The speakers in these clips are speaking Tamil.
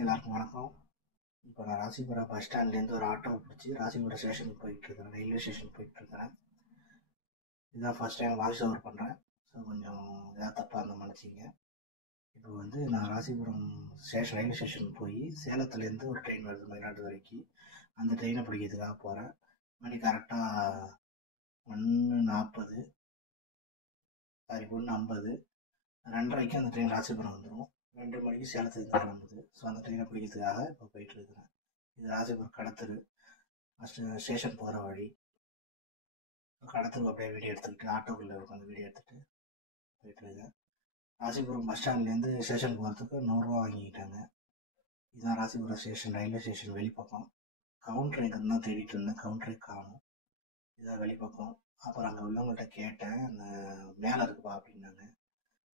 எல்லாருக்கும் வணக்கம். இப்போ நான் ராசிபுரம் பஸ் ஸ்டாண்ட்லேருந்து ஒரு ஆட்டோவை பிடிச்சி ராசிபுரம் ஸ்டேஷனுக்கு போயிட்டுருக்கிறேன், ரயில்வே ஸ்டேஷன் போயிட்டுருக்கிறேன். இதுதான் ஃபஸ்ட் டைம் வாய்ஸ் ஓவர் பண்ணுறேன். ஸோ கொஞ்சம் ஏதாவது தப்பாக இருந்தால் மன்னிச்சிங்க. இப்போ வந்து நான் ராசிபுரம் ரயில்வே ஸ்டேஷன் போய் சேலத்துலேருந்து ஒரு ட்ரெயின் வருது மயிலாடுதுறை வரைக்கும். அந்த ட்ரெயினை பிடிக்கிறதுக்காக போகிறேன். மணி கரெக்டாக 1:40 1:50 2:30க்கு அந்த ட்ரெயின் ராசிபுரம் வந்துடும். 2 மணிக்கு சேலத்துலேருந்து கிளம்புது. ஸோ அந்த ட்ரெயினை பிடிக்கிறதுக்காக இப்போ போயிட்டுருக்கிறேன். இது ராசிபுரம் கடத்தரு ஸ்டேஷன் போகிற வழி. கடத்தருக்கு அப்படியே வீடியோ எடுத்துக்கிட்டு ஆட்டோக்குள்ளே உட்காந்து வீடியோ எடுத்துகிட்டு போயிட்டுருக்கேன். ராசிபுரம் பஸ் ஸ்டாண்ட்லேருந்து ஸ்டேஷன் போகிறதுக்கு 100 ரூபா வாங்கிக்கிட்டாங்க. இதுதான் ராசிபுரம் ஸ்டேஷன், ரயில்வே ஸ்டேஷன் வெளிப்பக்கம். கவுண்டர் எங்கே தான் தேடிட்டு இருந்தேன், கவுண்டரே காணும். இதுதான் வெளிப்பக்கம். அப்புறம் அங்கே உள்ளவங்கள்ட்ட கேட்டேன், அந்த மேலே இருக்குப்பா அப்படின்னாங்க.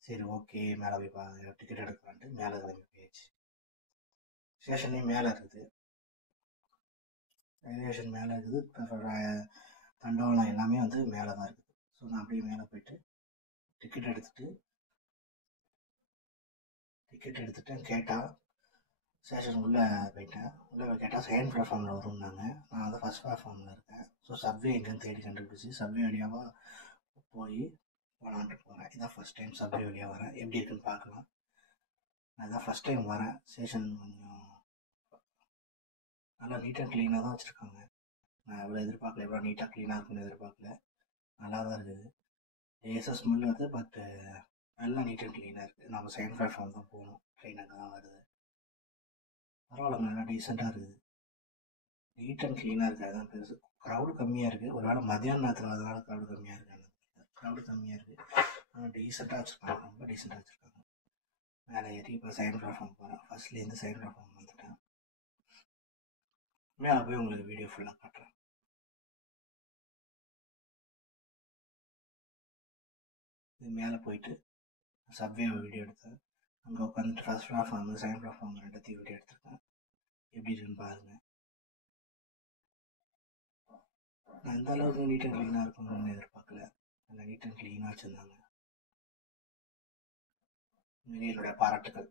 சரி ஓகே, மேலே போய் டிக்கெட் எடுக்கலான்ட்டு மேலே கிளம்பி போயிடுச்சு. ஸ்டேஷனே மேலே இருக்குது, ரயில்வே ஸ்டேஷன் மேலே இருக்குது. தண்டவாளம் எல்லாமே வந்து மேலே தான் இருக்குது. ஸோ நான் அப்படியே மேலே போயிட்டு டிக்கெட் எடுத்துட்டேன். கேட்டால் ஸ்டேஷன் உள்ளே போயிட்டேன். உள்ளே போய் கேட்டால் செகண்ட் பிளாட்ஃபார்மில் வரும்னாங்க. நான் வந்து ஃபஸ்ட் பிளாட்ஃபார்மில் இருக்கேன். ஸோ சப்வே எங்கேன்னு தேடி கண்டுபிடிச்சி சப்வே வழியாக போய் போகலான்ட்டு போகிறேன். இதான் ஃபஸ்ட் டைம் சப்வே வழியாக வரேன். எப்படி இருக்குன்னு பார்க்கலாம். நான் இதான் ஃபஸ்ட் டைம் வரேன். ஸ்டேஷன் கொஞ்சம் நல்லா நீட் அண்ட் க்ளீனாக தான் வச்சுருக்காங்க. நான் எவ்வளோ எதிர்பார்க்கல, எவ்வளோ நீட்டாக க்ளீனாக இருக்குன்னு எதிர்பார்க்கல. நல்லா தான் இருக்குது. லேசாக ஸ்மெல் வருது, பட் நல்லா நீட் அண்ட் க்ளீனாக இருக்குது. நம்ம செகண்ட் பிளாட்ஃபார்ம் தான் போகணும், ட்ரெயின் அங்கே தான் வருது. பரவாயில்ல, நல்லா டீசெண்டாக இருக்குது. நீட் அண்ட் க்ளீனாக இருக்குது, அதுதான் பெருசு. க்ரௌடு கம்மியாக இருக்குது. ஒரு வேளை மதியான நேரத்தில் அதனால க்ரௌடு கம்மியாக இருக்குது. ஆனால் டீசெண்டாக வச்சுருக்காங்க, ரொம்ப டீசெண்டாக வச்சுருக்காங்க. மேலே ஏறி இப்போ செகண்ட் பிளாட்ஃபார்ம் போகிறேன். ஃபஸ்ட்லேருந்து செகண்ட் பிளாட்ஃபார்ம் வந்துட்டேன். மேலே போய் உங்களுக்கு வீடியோ ஃபுல்லாக காட்டுறேன். இது மேலே போயிட்டு சப்வே வீடியோ எடுத்தேன். அங்கே உட்காந்துட்டு ஃபஸ்ட் பிளாட்ஃபார்ம் செகண்ட் பிளாட்ஃபார்ம் ரெண்டுத்தையும் வீடியோ எடுத்துருக்கேன். எப்படி இருக்குன்னு பாருங்கள். நான் இந்த அளவுக்கு நீட் அண்ட் க்ளீனாக இருக்கணும்னு எதிர்பார்க்கல. நல்லா நீட் அண்ட் க்ளீனாக வச்சுருந்தாங்க. என்னுடைய பாராட்டுகள்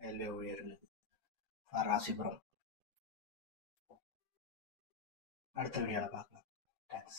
ரயில்வே ஊழியர்களுக்கு. ராசிபுரம். அடுத்த வீடியோவில் பார்க்கலாம். தேங்க்ஸ்.